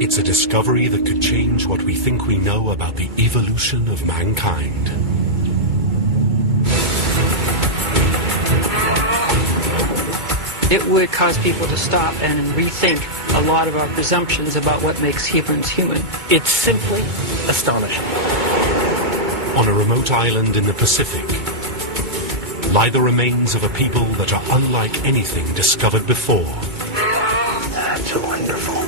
It's a discovery that could change what we think we know about the evolution of mankind. It would cause people to stop and rethink a lot of our presumptions about what makes humans human. It's simply astonishing. On a remote island in the Pacific lie the remains of a people that are unlike anything discovered before. That's wonderful.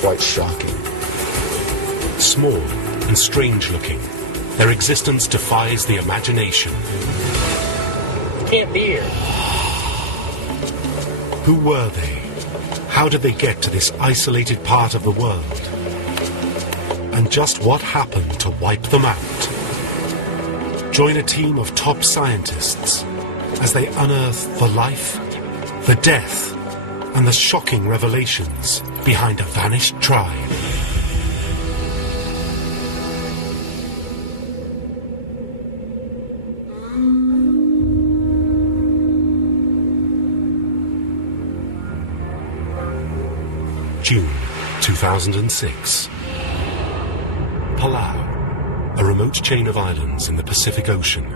Quite shocking. Small and strange-looking, their existence defies the imagination. Can't be here. Who were they? How did they get to this isolated part of the world? And just what happened to wipe them out? Join a team of top scientists as they unearth the life, the death, and the shocking revelations behind a vanished tribe. June 2006. Palau, a remote chain of islands in the Pacific Ocean.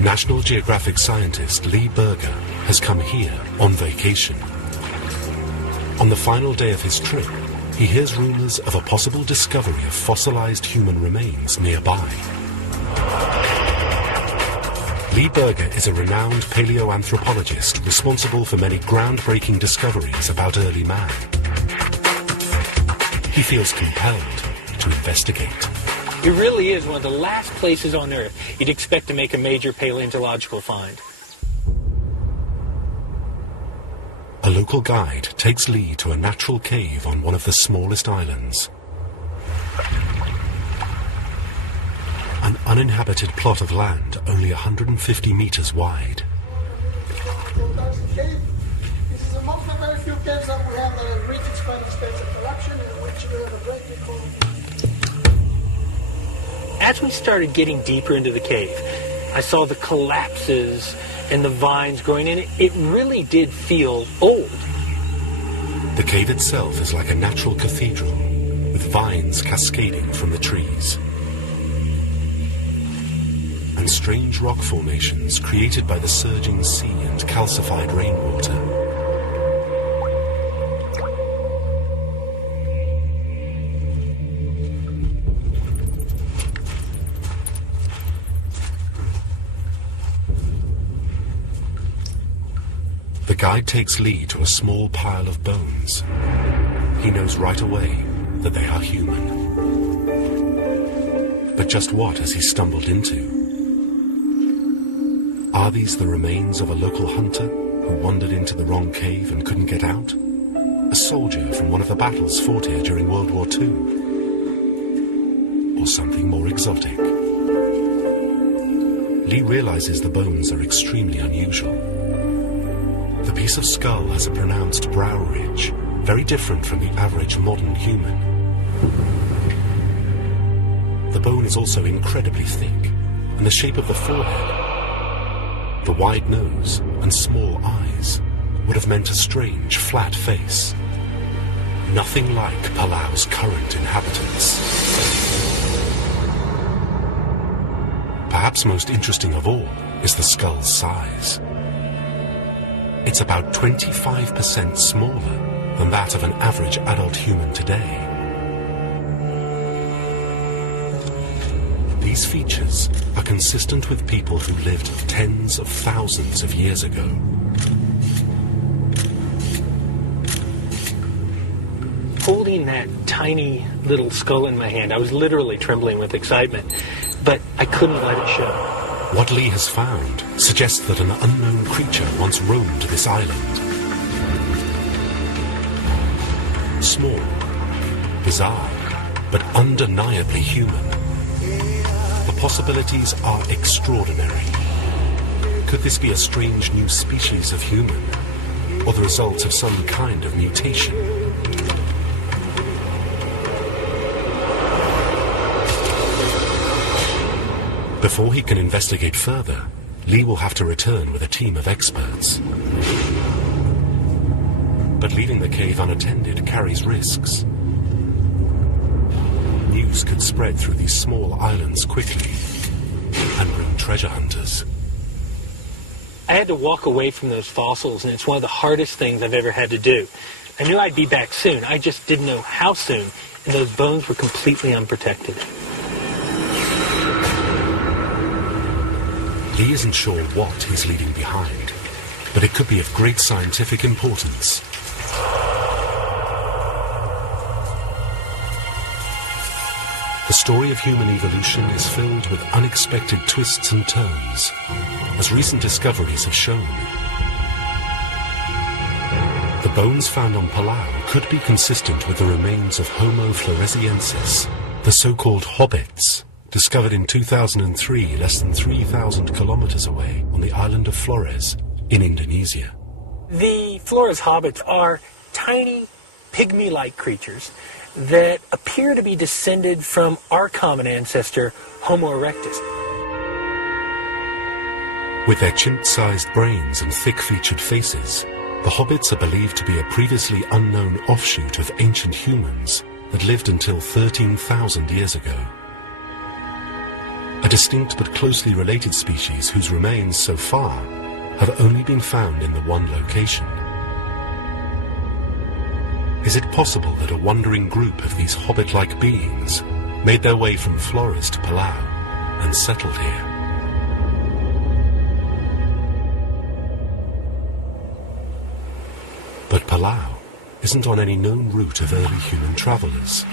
National Geographic scientist Lee Berger has come here on vacation. On the final day of his trip, he hears rumors of a possible discovery of fossilized human remains nearby. Lee Berger is a renowned paleoanthropologist responsible for many groundbreaking discoveries about early man. He feels compelled to investigate. It really is one of the last places on Earth you'd expect to make a major paleontological find. A local guide takes Lee to a natural cave on one of the smallest islands. An uninhabited plot of land only 150 meters wide. That's the cave. This is among the very few caves that we have that have reached its final stage of corruption, in which we have a great big. As we started getting deeper into the cave, I saw the collapses and the vines growing in it. It really did feel old. The cave itself is like a natural cathedral, with vines cascading from the trees. And strange rock formations created by the surging sea and calcified rainwater. The guide takes Lee to a small pile of bones. He knows right away that they are human. But just what has he stumbled into? Are these the remains of a local hunter who wandered into the wrong cave and couldn't get out? A soldier from one of the battles fought here during World War II? Or something more exotic? Lee realizes the bones are extremely unusual. The piece of skull has a pronounced brow ridge, very different from the average modern human. The bone is also incredibly thick, and the shape of the forehead, the wide nose and small eyes would have meant a strange, flat face. Nothing like Palau's current inhabitants. Perhaps most interesting of all is the skull's size. It's about 25% smaller than that of an average adult human today. These features are consistent with people who lived tens of thousands of years ago. Holding that tiny little skull in my hand, I was literally trembling with excitement, but I couldn't let it show. What Lee has found suggests that an unknown creature once roamed this island. Small, bizarre, but undeniably human. The possibilities are extraordinary. Could this be a strange new species of human, or the result of some kind of mutation? Before he can investigate further, Lee will have to return with a team of experts. But But leaving the cave unattended carries risks. News could spread through these small islands quickly and bring treasure hunters. I had to walk away from those fossils, and it's one of the hardest things I've ever had to do. I knew I'd be back soon. I just didn't know how soon, and those bones were completely unprotected. Lee isn't sure what he's leaving behind, but it could be of great scientific importance. The story of human evolution is filled with unexpected twists and turns, as recent discoveries have shown. The bones found on Palau could be consistent with the remains of Homo floresiensis, the so-called hobbits, discovered in 2003 less than 3,000 kilometers away on the island of Flores in Indonesia. The Flores hobbits are tiny, pygmy-like creatures that appear to be descended from our common ancestor, Homo erectus. With their chimp-sized brains and thick-featured faces, the hobbits are believed to be a previously unknown offshoot of ancient humans that lived until 13,000 years ago. A distinct but closely related species whose remains so far have only been found in the one location. Is it possible that a wandering group of these hobbit-like beings made their way from Flores to Palau and settled here? But Palau isn't on any known route of early human travelers.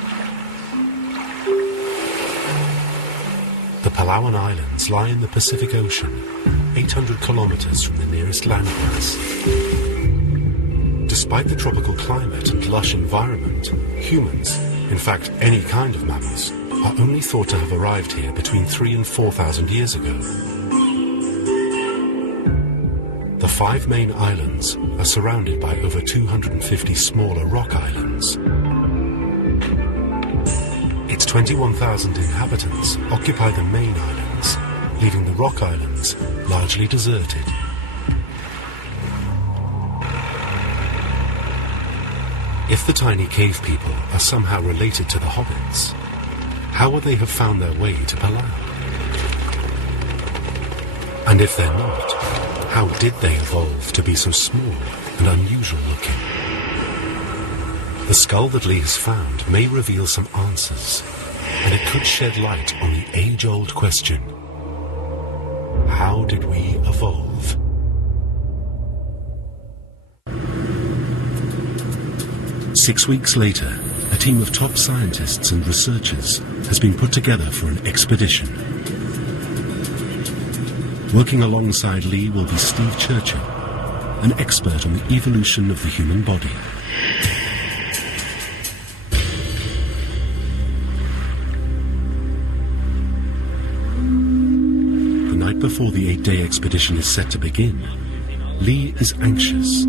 The Palauan Islands lie in the Pacific Ocean, 800 kilometers from the nearest landmass. Despite the tropical climate and lush environment, humans, in fact any kind of mammals, are only thought to have arrived here between 3,000 and 4,000 years ago. The 5 main islands are surrounded by over 250 smaller rock islands. Its 21,000 inhabitants occupy the main islands, leaving the rock islands largely deserted. If the tiny cave people are somehow related to the hobbits, how would they have found their way to Palau? And if they're not, how did they evolve to be so small and unusual looking? The skull that Lee has found may reveal some answers, and it could shed light on the age-old question: how did we evolve? Six weeks later, a team of top scientists and researchers has been put together for an expedition. Working alongside Lee will be Steve Churchill, an expert on the evolution of the human body. The night before the 8-day expedition is set to begin, Lee is anxious.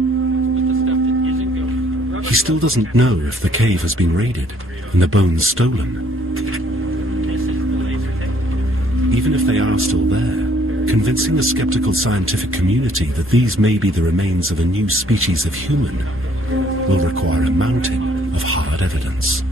He still doesn't know if the cave has been raided and the bones stolen. Even if they are still there, convincing a skeptical scientific community that these may be the remains of a new species of human will require a mountain of hard evidence.